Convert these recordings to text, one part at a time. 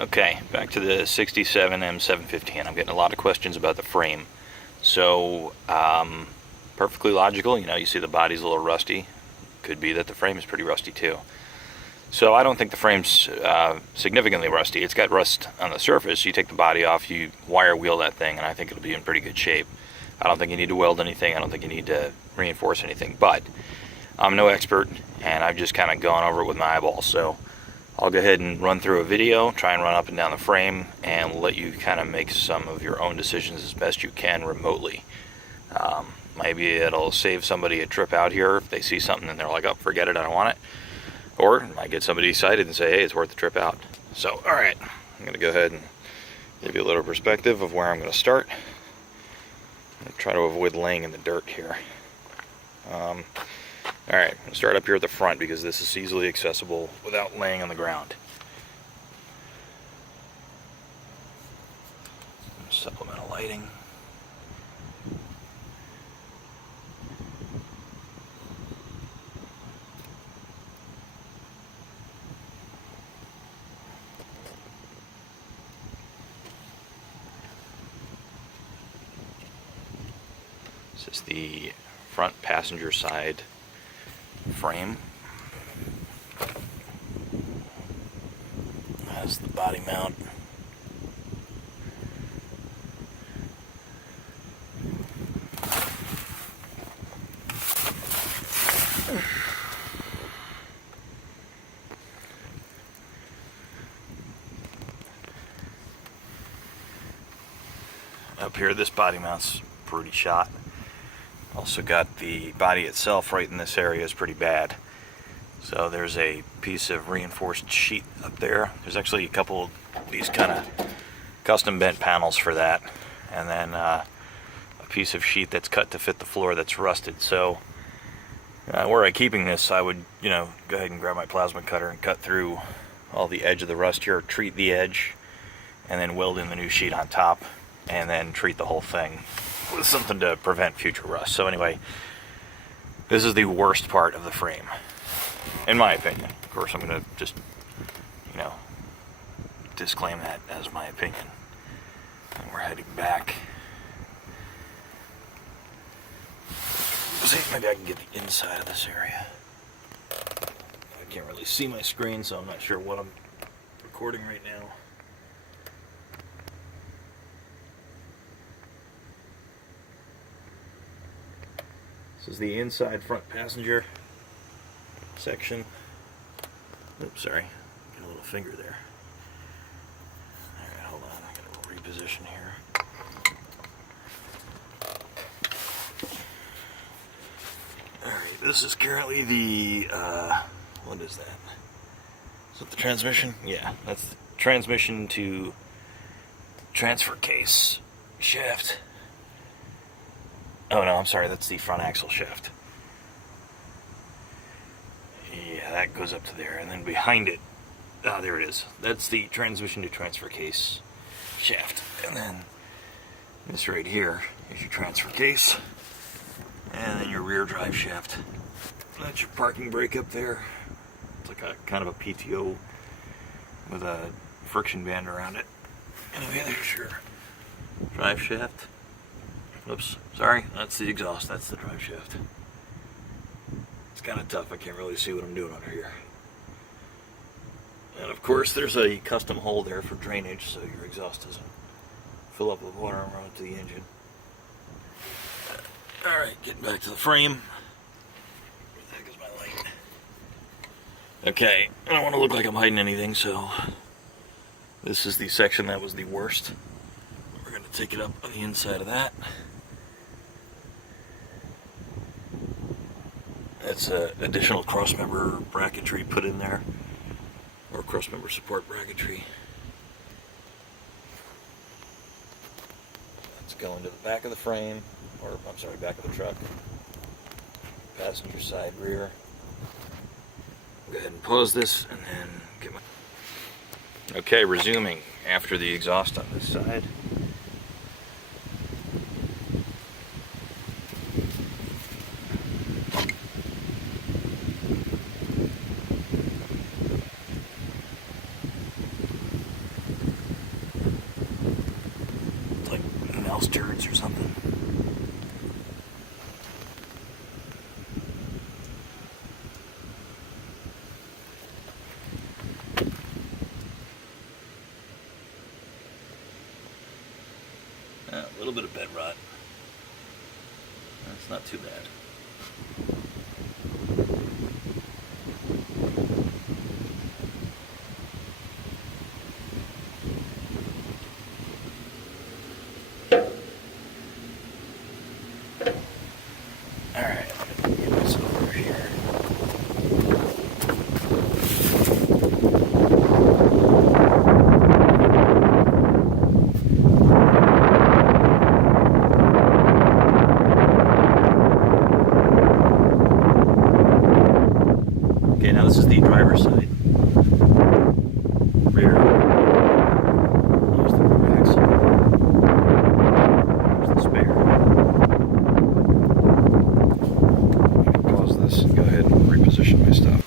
Okay, back to the 67 M715. I'm getting a lot of questions about the frame. So, perfectly logical. You know, you see the body's a little rusty. Could be that the frame is pretty rusty too. So I don't think the frame's significantly rusty. It's got rust on the surface. You take the body off, you wire wheel that thing, and I think it'll be in pretty good shape. I don't think you need to weld anything. I don't think you need to reinforce anything. But I'm no expert, and I've just kind of gone over it with my eyeballs. So I'll go ahead and run through a video, try and run up and down the frame, and let you kind of make some of your own decisions as best you can remotely. Maybe it'll save somebody a trip out here if they see something and they're like, oh, forget it, I don't want it. Or it might get somebody excited and say, hey, it's worth the trip out. So, alright, I'm going to go ahead and give you a little perspective of where I'm going to start. I'm going to try to avoid laying in the dirt here. Alright, I'm going to start up here at the front because this is easily accessible without laying on the ground. Supplemental lighting. This is the front passenger side frame. That's the body mount. Up here, this body mount's pretty shot. Also got the body itself right in this area is pretty bad. So there's a piece of reinforced sheet up there. There's actually a couple of these kind of custom bent panels for that. And then a piece of sheet that's cut to fit the floor that's rusted. So were I keeping this, I would, go ahead and grab my plasma cutter and cut through all the edge of the rust here, treat the edge, and then weld in the new sheet on top, and then treat the whole thing with something to prevent future rust. So anyway, this is the worst part of the frame, in my opinion. Of course, I'm going to just, disclaim that as my opinion. And we're heading back. See, maybe I can get the inside of this area. I can't really see my screen, so I'm not sure what I'm recording right now. This is the inside front passenger section. Oops, sorry. Got a little finger there. Alright, hold on. I got a little reposition here. Alright, this is currently the, what is that? Is that the transmission? Yeah, that's the transmission to transfer case shaft. Oh no, I'm sorry, that's the front axle shaft. Yeah, that goes up to there, and then behind it, there it is. That's the transmission to transfer case shaft. And then this right here is your transfer case, and then your rear drive shaft. That's your parking brake up there. It's like a kind of a PTO with a friction band around it. Anyway, there's your drive shaft. Oops, sorry, that's the exhaust, that's the drive shaft. It's kind of tough, I can't really see what I'm doing under here. And of course there's a custom hole there for drainage so your exhaust doesn't fill up with water and run into the engine. Alright, getting back to the frame. Where the heck is my light? Okay, I don't want to look like I'm hiding anything, so this is the section that was the worst. We're going to take it up on the inside of that. That's additional crossmember bracketry put in there, or crossmember support bracketry. That's going to the back of the frame, or I'm sorry, back of the truck. Passenger side rear. Go ahead and pause this and then get my... Okay, resuming after the exhaust on this side. exhaust turrets or something. A little bit of bed rot. That's not too bad. Alright, let me get this over here. Okay, now this is the driver's side. Rear. Here's the rear axle. Here's the spare. Pause this and go ahead and reposition my stuff.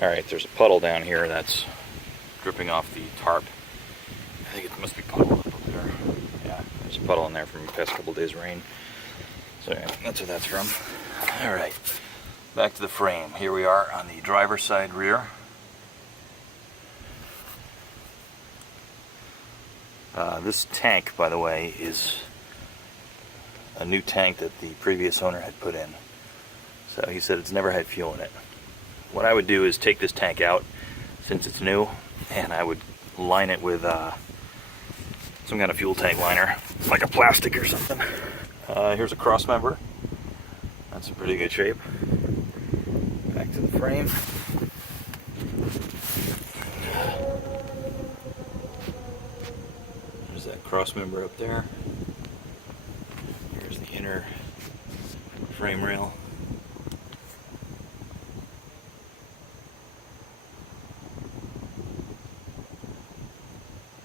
Alright, there's a puddle down here that's dripping off the tarp. I think it must be puddled up there. Yeah, there's a puddle in there from the past couple days' rain. So yeah, that's what that's from. Alright, back to the frame. Here we are on the driver's side rear. This tank, by the way, is a new tank that the previous owner had put in. So he said it's never had fuel in it. What I would do is take this tank out, since it's new, and I would line it with some kind of fuel tank liner, like a plastic or something. Here's a cross member. That's in pretty good shape. Back to the frame. There's that cross member up there. Here's the inner frame rail.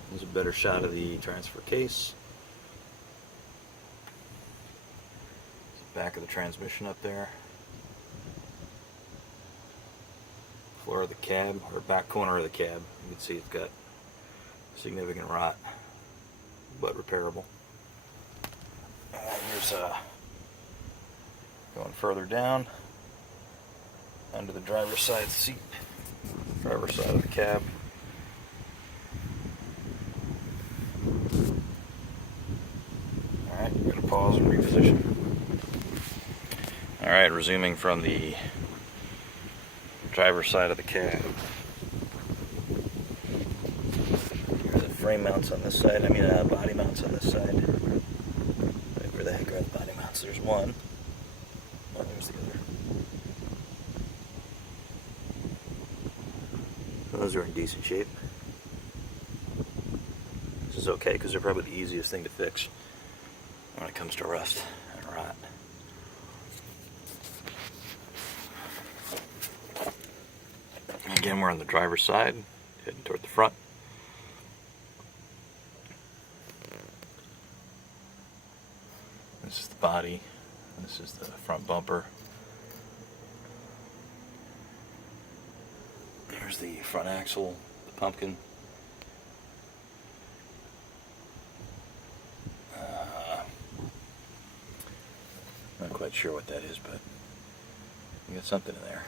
There's a better shot of the transfer case. There's the back of the transmission up there. Floor of the cab, or back corner of the cab. You can see it's got significant rot, but repairable. And here's going further down under the driver's side seat, driver's side of the cab. Alright, we're going to pause and reposition. Alright, resuming from the driver's side of the cab. Here's the frame mounts on this side, body mounts on this side. Wait, where the heck are the body mounts? There's one. Oh, there's the other. Those are in decent shape. This is okay because they're probably the easiest thing to fix when it comes to rust and rot. Again, we're on the driver's side, heading toward the front. This is the body. This is the front bumper. Here's the front axle, the pumpkin. Not quite sure what that is, but you got something in there.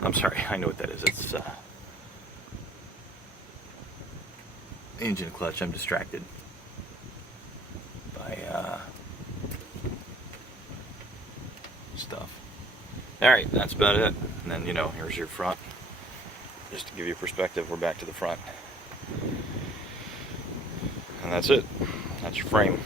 I'm sorry, I know what that is. It's engine clutch. I'm distracted by stuff. Alright, that's about it. And then, here's your front. Just to give you perspective, we're back to the front. And that's it. That's your frame.